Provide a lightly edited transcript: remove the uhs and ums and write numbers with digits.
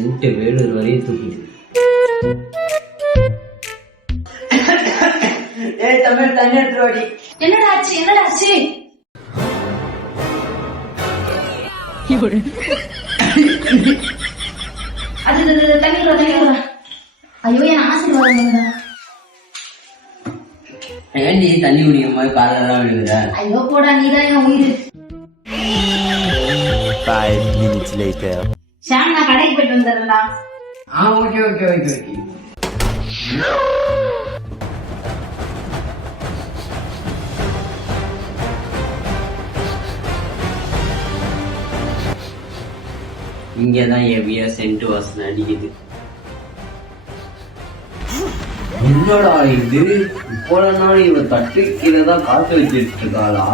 Send Vellore வரையும் தூக்குது. தமிழ் தண்ணி எடுத்து வாடி. என்னடா ஆச்சு என்னடா ஆச்சு? அது தண்ணி ஐயோ என் ஆசீர்வாதம் பண்ணுடா. ஏன்டி தண்ணி குடிக்கும் போது காலெல்லாம் விழுகுற? ஐயோ போடா நீதான் என் உயிர். 5 minutes later. ஷாம் நான் கடைக்கு போயிட்டு வந்துடுறேன்டா. Okay okay okay okay. இங்கதான் ஹெவியா சென்ட் வாசனை அடிக்குது. என்னடா இது? இவ்வளவு நாள் இவ தட்டு கீழே தான் காத்து வச்சிட்டு இருக்காளா?